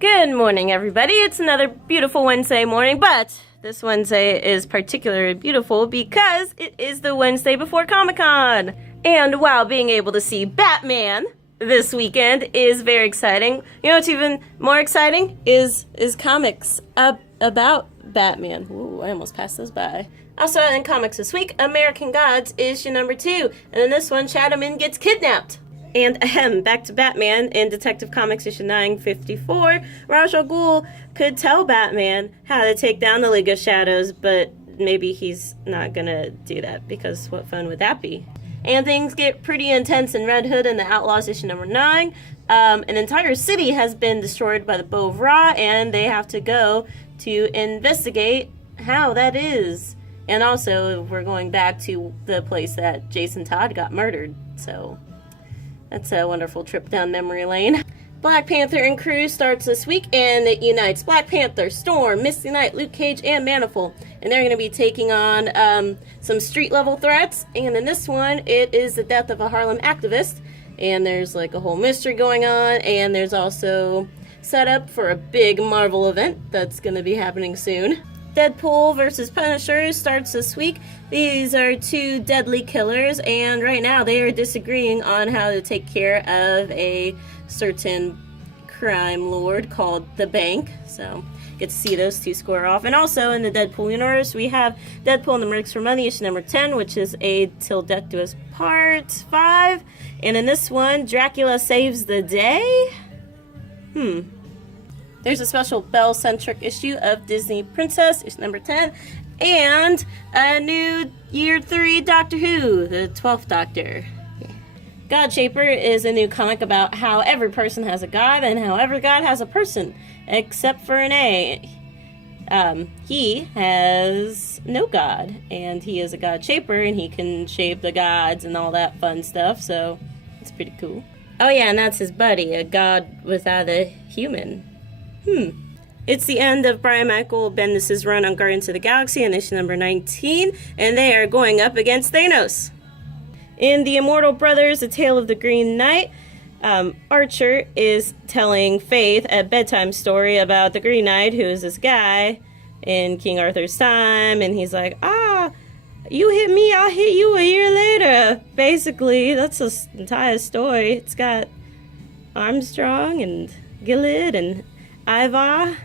Good morning, everybody. It's another beautiful Wednesday morning, but this Wednesday is particularly beautiful because it is the Wednesday before Comic-Con. And while being able to see Batman this weekend is very exciting, you know what's even more exciting is comics about Batman. Ooh, I almost passed those by. Also in comics this week, American Gods issue number 2, and in this one, Shadowman gets kidnapped. And back to Batman in Detective Comics issue 954. Ra's al Ghul could tell Batman how to take down the League of Shadows, but maybe he's not gonna do that because what fun would that be? And things get pretty intense in Red Hood and the Outlaws issue number 9. An entire city has been destroyed by the Bow of Ra, and they have to go to investigate how that is. And also, we're going back to the place that Jason Todd got murdered, so that's a wonderful trip down memory lane. Black Panther and crew starts this week, and it unites Black Panther, Storm, Misty Knight, Luke Cage, and Manifold. And they're going to be taking on some street-level threats. And in this one, it is the death of a Harlem activist. And there's like a whole mystery going on. And there's also set up for a big Marvel event that's going to be happening soon. Deadpool versus Punisher starts this week. These are two deadly killers, and right now they are disagreeing on how to take care of a certain crime lord called the Bank. So get to see those two square off. And also in the Deadpool universe, we have Deadpool and the Mercs for Money issue number 10, which is a Till Death Do Us Part 5. And in this one, Dracula saves the day. There's a special Belle-centric issue of Disney Princess, issue number 10, and a new Year 3 Doctor Who, the 12th Doctor. God Shaper is a new comic about how every person has a god and how every god has a person, except for an A. He has no god, and he is a God Shaper, and he can shape the gods and all that fun stuff, so it's pretty cool. Oh yeah, and that's his buddy, a god without a human. It's the end of Brian Michael Bendis' run on Guardians of the Galaxy in issue number 19, and they are going up against Thanos. In The Immortal Brothers, A Tale of the Green Knight, Archer is telling Faith a bedtime story about the Green Knight, who is this guy in King Arthur's time, and he's like, you hit me, I'll hit you a year later. Basically, that's the entire story. It's got Armstrong and Gilead and Ivar.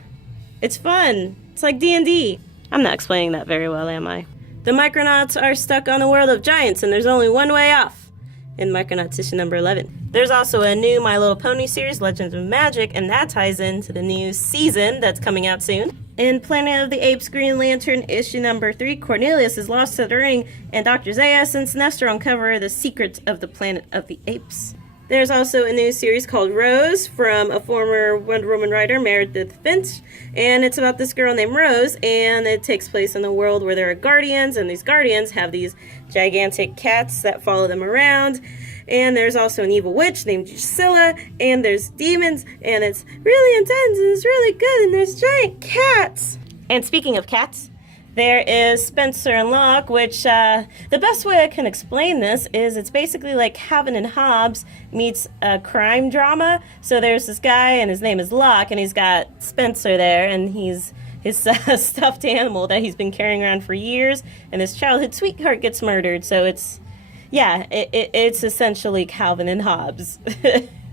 It's fun. It's like D&D. I'm not explaining that very well, am I? The Micronauts are stuck on a world of giants, and there's only one way off in Micronauts issue number 11. There's also a new My Little Pony series, Legends of Magic, and that ties into the new season that's coming out soon. In Planet of the Apes Green Lantern issue number 3, Cornelius is lost to the ring, and Dr. Zaius and Sinestro uncover the secrets of the Planet of the Apes. There's also a new series called Rose from a former Wonder Woman writer, Meredith Finch, and it's about this girl named Rose, and it takes place in a world where there are guardians, and these guardians have these gigantic cats that follow them around, and there's also an evil witch named Drusilla, and there's demons, and it's really intense, and it's really good, and there's giant cats. And speaking of cats, there is Spencer and Locke, which, the best way I can explain this is it's basically like Calvin and Hobbes meets a crime drama. So there's this guy, and his name is Locke, and he's got Spencer there, and he's his stuffed animal that he's been carrying around for years, and his childhood sweetheart gets murdered. So it's essentially Calvin and Hobbes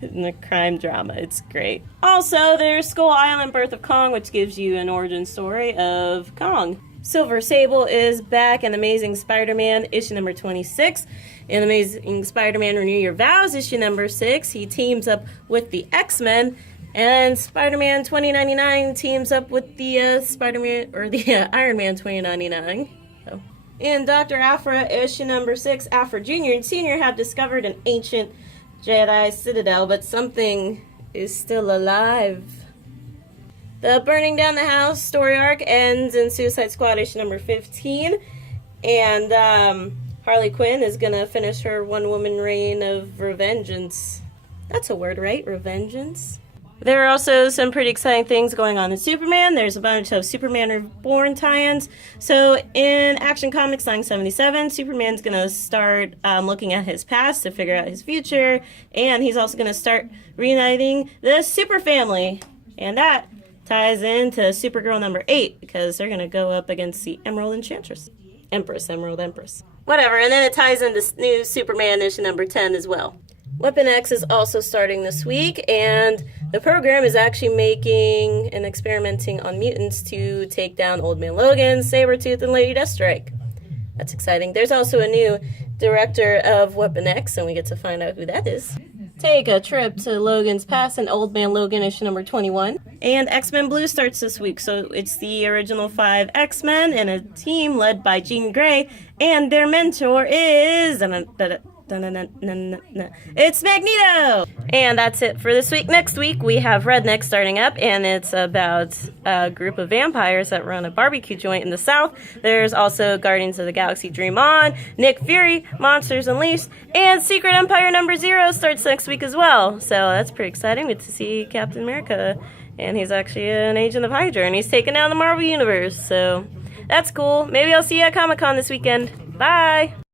in a crime drama. It's great. Also, there's Skull Island, Birth of Kong, which gives you an origin story of Kong. Silver Sable is back in Amazing Spider-Man issue number 26. In Amazing Spider-Man Renew Your Vows issue number 6, he teams up with the X-Men, and Spider-Man 2099 teams up with the Iron Man 2099. So. In Dr. Aphra issue number 6, Aphra Jr. and Sr. have discovered an ancient Jedi citadel, but something is still alive. The Burning Down the House story arc ends in Suicide Squad issue number 15, and Harley Quinn is going to finish her one-woman reign of revengeance. That's a word, right? Revengeance? There are also some pretty exciting things going on in Superman. There's a bunch of Superman Reborn tie-ins. So in Action Comics 977, Superman's going to start looking at his past to figure out his future. And he's also going to start reuniting the Super Family. And that ties into Supergirl number 8 because they're going to go up against the Emerald Enchantress. Emerald Empress. Whatever, and then it ties into new Superman issue number 10 as well. Weapon X is also starting this week, and the program is actually making and experimenting on mutants to take down Old Man Logan, Sabretooth, and Lady Deathstrike. That's exciting. There's also a new director of Weapon X, and we get to find out who that is. Take a trip to Logan's Past and Old Man Logan issue number 21. And X-Men Blue starts this week, so it's the original 5 X-Men and a team led by Jean Grey, and their mentor is... It's Magneto! And that's it for this week. Next week, we have Redneck starting up, and it's about a group of vampires that run a barbecue joint in the South. There's also Guardians of the Galaxy Dream On, Nick Fury, Monsters Unleashed, and Secret Empire number 0 starts next week as well. So that's pretty exciting. We get to see Captain America, and he's actually an agent of Hydra, and he's taking down the Marvel Universe. So that's cool. Maybe I'll see you at Comic-Con this weekend. Bye!